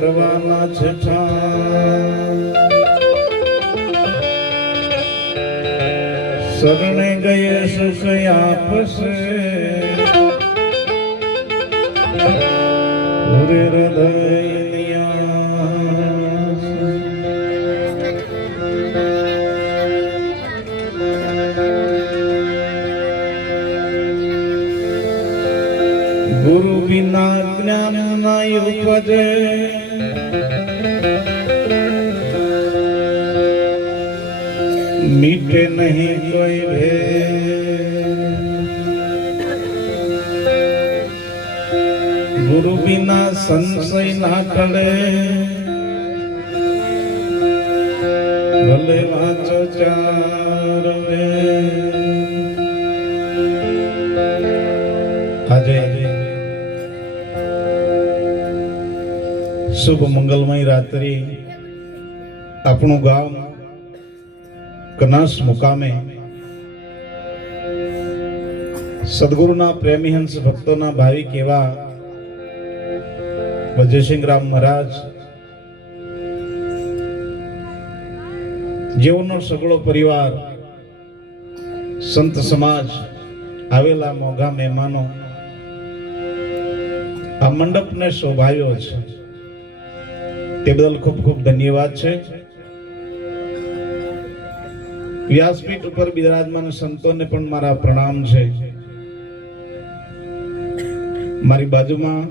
કરવાના છે શરણે ગયે સુખ આપશે પૂરે હૃદય ગુરુ વિના જ્ઞાન ના ઉપજે મીઠે નહીં કોઈ ગુરુ વિના સંશય ના ટળે ભલે વાંચો ચાર આજે શુભ મંગલમય રાત્રિ આપણું ગામ કનાસ મુકામે સદગુરુના પ્રેમીહંસ ભક્તોના ભાવિક એવા વજયસિંહરામ મહારાજ જેઓનો સગળો પરિવાર સંત સમાજ આવેલા મોઘા મહેમાનો આ મંડપને શોભાયો છે તે બદલ ખૂબ ખૂબ ધન્યવાદ છે. વ્યાસપીઠ ઉપર બિરાજમાન સંતોને પણ મારા પ્રણામ છે. મારી બાજુમાં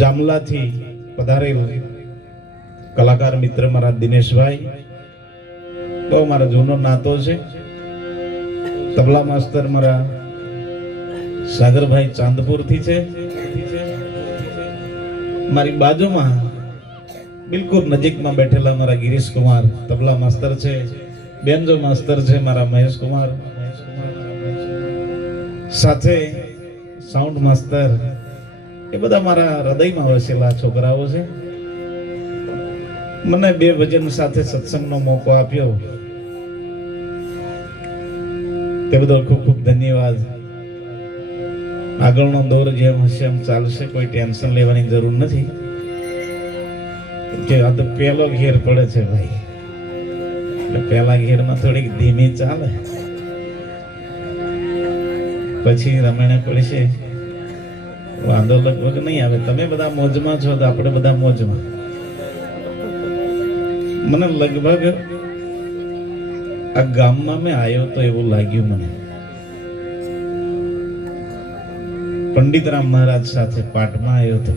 જામલાથી પધારેલ કલાકાર મિત્ર મારા દિનેશભાઈ બહુ મારા જૂનો નાતો છે. તબલા માસ્તર મારા સાગરભાઈ ચાંદપુરથી છે. મારી બાજુમાં બિલકુલ નજીકમાં બેઠેલા મારા ગિરીશ કુમાર તબલા માસ્તર છે. બેનજો માસ્તર છે મારા મહેશ કુમાર, સાથે સાઉન્ડ માસ્તર, એ બધા મારા હૃદયમાં વસેલા છોકરાઓ છે. મને બે ભજન સાથે સત્સંગનો મોકો આપ્યો તે બદલ ખૂબ ખૂબ ધન્યવાદ. આગળનો દોર જેમ હશે એમ ચાલશે, કોઈ ટેન્શન લેવાની જરૂર નથી કે આ તો પહેલો ઘેર પડે છે ભાઈ, એટલે પહેલા ઘેરમાં થોડીક ધીમી ચાલે, પછી રમણે પડશે વાંધો લગભગ નહીં આવે. તમે બધા મોજમાં છો તો આપણે બધા મોજમાં. મને લગભગ આ ગામમાં મેં આવ્યો તો એવું લાગ્યું મને પંડિત રામ મહારાજ સાથે પાઠમાં આવ્યો હતો.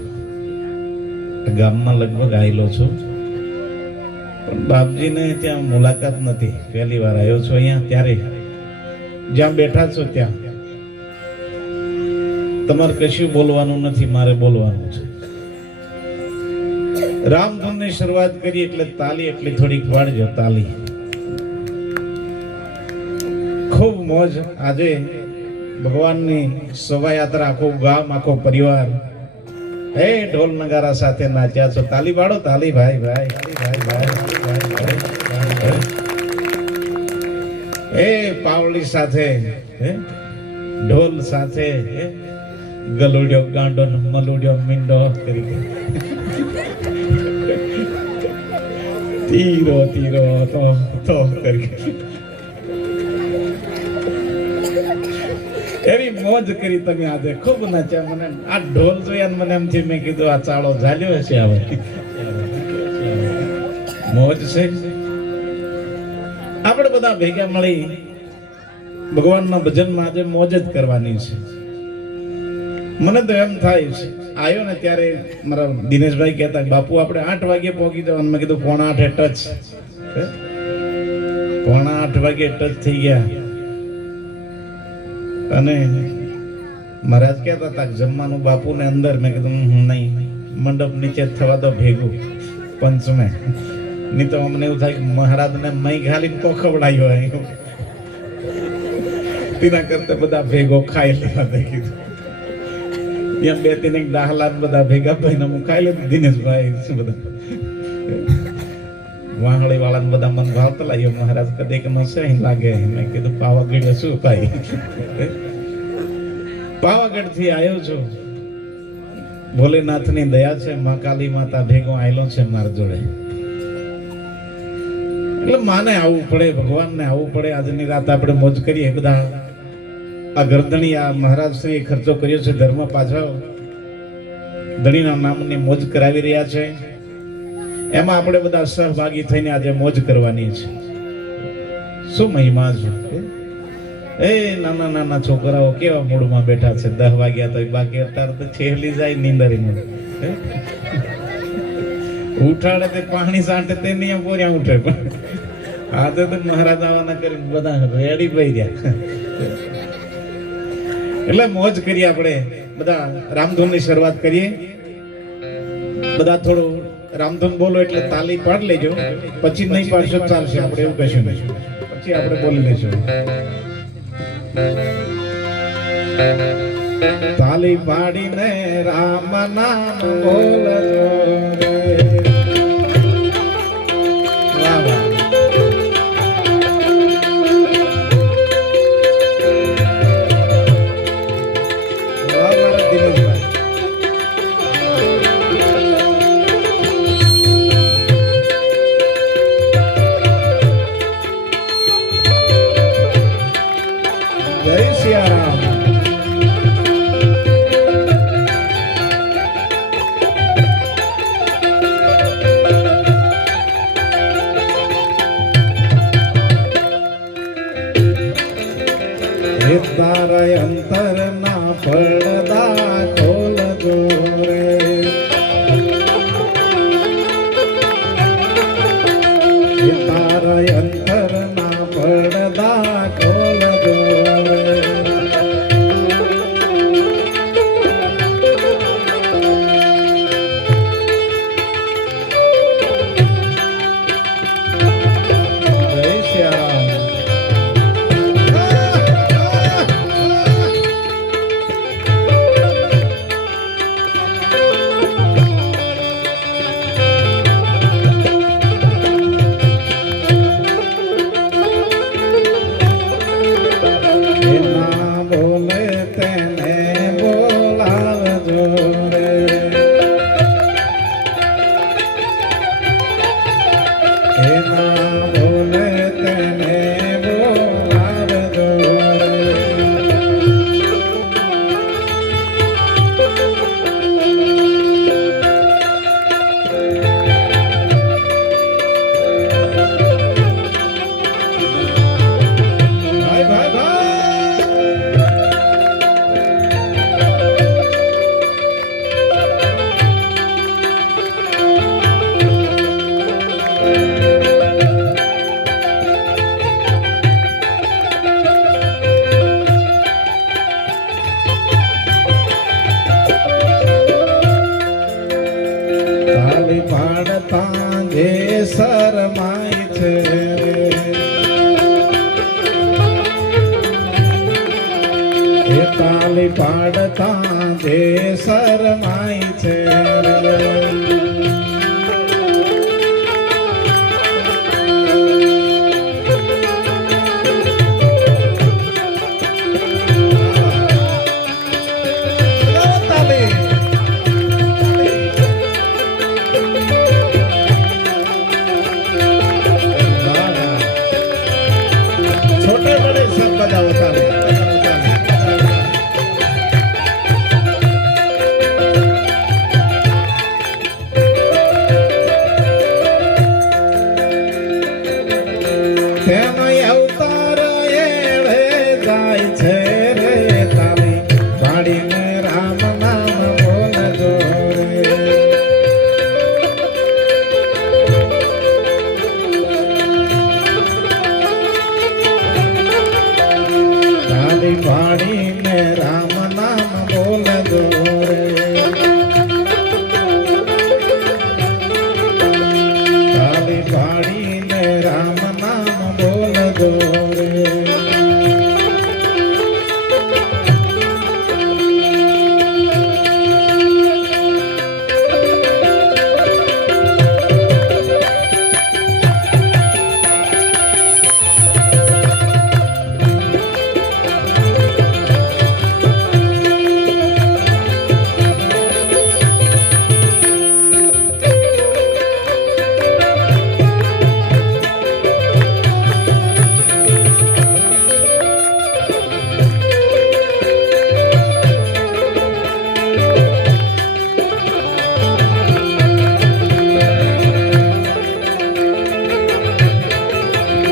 ગામમાં લગભગ આવેલો છું પણ બાપજીને ત્યાં મુલાકાત નથી. પહેલી વાર આવ્યો છું અહીંયા. ત્યારે જ્યાં બેઠા છો ત્યાં તમારે કશું બોલવાનું નથી, મારે બોલવાનું છે. રામધૂનની શરૂઆત કરી એટલે તાલી એટલી થોડીક વાળજો. તાલી ખૂબ મોજ. આજે ભગવાનની શોભાયાત્રા આખું ગામ આખો પરિવાર હે ઢોલ નગારા સાથે નાચ્યા છો. તાલી પાડો, તાલી ભાઈ ભાઈ એ પાવલી સાથે ઢોલ સાથે ગલુડ્યો ગાંડો મલુડ્યો મીંડો કરી તીરો તીરો તો કરી એવી મોજ કરી તમે આજે. ખૂબ નાચ્યા. મને આ ઢોલ જોયા મને એમ થી મેં કીધું આ ચાળો ઝાલ્યો હશે. હવે મોજ છે. આપણે બધા ભેગા મળી ભગવાનના ભજનમાં આજે મોજ જ કરવાની છે. મને તો એમ થાય છે, આવ્યો ને ત્યારે મારા દિનેશભાઈ કહેતા બાપુ આપણે 8 વાગે પહોંચી જવાનું. મેં કીધું 7:45 ટચ, 7:45 ટચ થઈ ગયા. અને મહારાજ કહેતા હતા જમવાનું બાપુને અંદર. મેં કીધું નહીં, મંડપ નીચે થવા દો ભેગું પંચમે, નહીં તો અમને એવું થાય કે મહારાજને મય ઘાલીને તો ખવડાયો હોય. તેના કરતા બધા ભેગો ખાઈ લેવા દે કીધું. ત્યાં 2-3 દાહલા બધા ભેગા ભાઈને હું ખાઈ લેતું. દિનેશભાઈ બધા વાહળી વાળા બધા મન ભાવતા લાગ્યો. મહારાજ કદેક નો છે લાગે. મેં કીધું પાવાગઢ શું ભાઈ, પાવાગઢ થી આવ્યો છું ભોલેનાથની દયા છે, મા કાલી માતા ભેગો આયલો છે મારા જોડે. એટલે માને આવવું પડે, ભગવાનને આવવું પડે. આજની રાત આપણે મોજ કરીએ બધા. આ ગરદણી આ મહારાજ શ્રી ખર્ચો કર્યો છે ધર્મ પાછળ, ધણીના નામની મોજ કરાવી રહ્યા છે. એમાં આપણે બધા સહભાગી થઈને આજે મોજ કરવાની છે. શું મહિમા છે. એ નાના નાના છોકરાઓ કેવા મૂડમાં બેઠા છે. 10 વાગ્યા તો બાકી, અત્યારે તો છેલી જાય નીંદરીમાં. ઉઠાડે તે પાણી સાંટે તે નહીં પોર્યા ઉઠે. પણ આજે તો મહારાજ આવવાના કરીને બધા રેડી પડી ગયા. એટલે મોજ કરીએ આપણે બધા. રામધૂન ની શરૂઆત કરીએ બધા. થોડું રામધૂન બોલો એટલે તાલી પાડ લેજો. પછી નહીં પાડશો ચાલશે, આપણે એવું કહીશું નહીં. પછી આપણે બોલી લઈશું. તાલી પાડીને રામ નામ બોલજો રે. વાહ વાહ. વાહ વાહ દિનેશભાઈ. જય સિયારામ. તારા અંતર ના પડદા ખોલજો રે. તારા અંતર ના પડદા ખોલજો રે. જય શ્યામ. પાડતા જે શરમાય છે રે. એ તાલી પાડતા જે શરમાય છે રે. તેનો અવતાર એળે જાય છે.